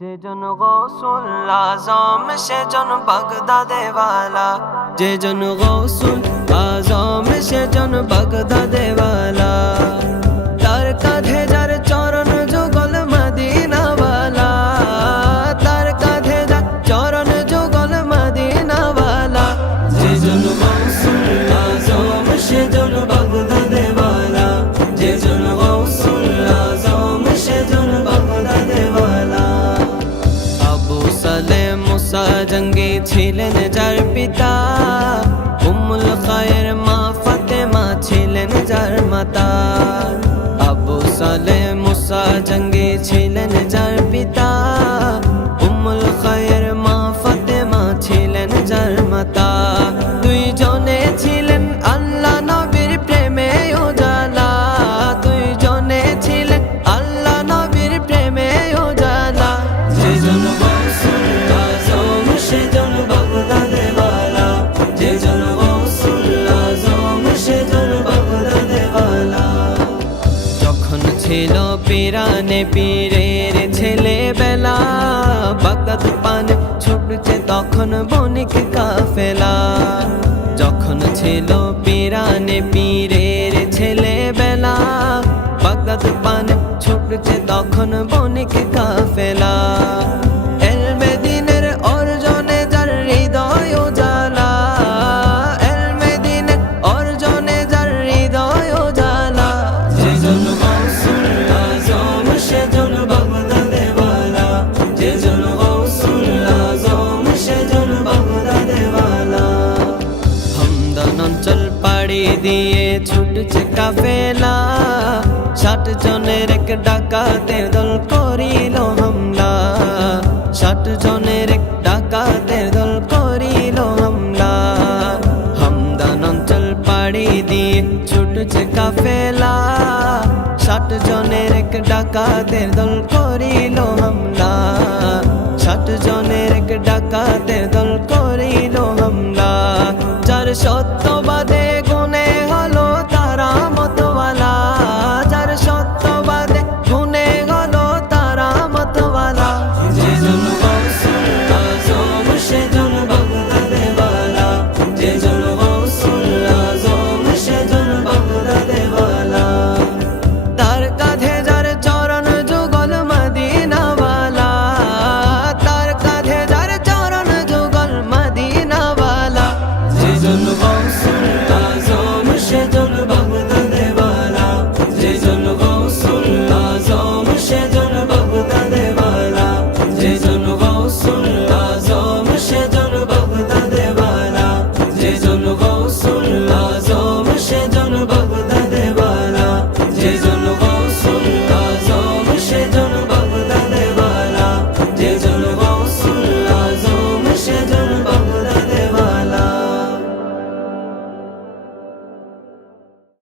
যেজন গৌসুল আজম সেজন বাগদাদে ওয়ালা, যেজন গৌসুল আজম সেজন বাগদাদে ওয়ালা। তার কাঁধে যার চরণ যুগল মদিনা ওয়ালা, তার কাঁধে যার চরণ যুগল মদিনা ওয়ালা। যেজন গৌসুল আজম সেজন বাগদাদে ওয়ালা, যেজন গৌসুল আজম সেজন বাগদাদে ওয়ালা। আবু সালেম মুসা জঙ্গে ছিলেন যার পিতা, উম্মুল খায়ের মা ফাতেমা ছিলেন যার মাতা। আবু সালেম মুসা জঙ্গে ছিলেন যার পিতা, উম্মুল খায়ের মা ফাতেমা ছিলেন যার মাতা। দুইজনে ছিলেন আল্লাহ নবীর প্রেমে উজালা, দুইজনে ছিলেন আল্লাহ নবীর প্রেমে উজালা। যেজন গৌসুল আজম সেজন বাগদাদে ওয়ালা, যেজন গৌসুল আজম সেজন বাগদাদে ওয়ালা। যখন ছিল পিরানে পীরের ছেলেবেলা, বাগদাদ পানে ছুটছে তখন বণিক কাফেলা। যখন ছিল পিরানে পীরের ছেলেবেলা, বাগদাদ পানে ছুটছে তখন বণিক কাফেলা। এলমে দ্বীনের অর্জনে যার হৃদয় উজালা, এলমে দ্বীনের অর্জনে যার হৃদয় উজালা। যেজন গৌসুল আজম সেজন বাগদাদে ওয়ালা, যেজন গৌসুল আজম সেজন বাগদাদে ওয়ালা। হামদান অঞ্চল পাড়ি দিয়ে ছুটছে কাফেলা, 60 জনের এক ডাকাতের দল করিল হামলা, 60 জনের এক ডাকাতের দল করিল হামলা। হামদান অঞ্চল পাড়ি দিয়ে ছুটছে কাফেলা, 60 জনের এক ডাকাতের দল করিল হামলা, 60 জনের এক ডাকাতের দল করিল হামলা। যার সত্যবাদে গুণে হলো তারা মতওয়ালা, যার সত্যবাদে গুণে হলো তারা মতওয়ালা। যেজন গৌসুল আজম সেজন বাগদাদে ওয়ালা, যেজন গৌসুল আজম সেজন বাগদাদে ওয়ালা। তার কাঁধে যার চরণ যুগল মদিনা ওয়ালা, তার কাঁধে যার চরণ যুগল মদিনা ওয়ালা। যেজন গৌসুল আজম সেজন বাগদাদে ওয়ালা, যেজন গৌসুল আজম সেজন বাগদাদে ওয়ালা, যেজন গৌসুল আজম সেজন বাগদাদে ওয়ালা, যেজন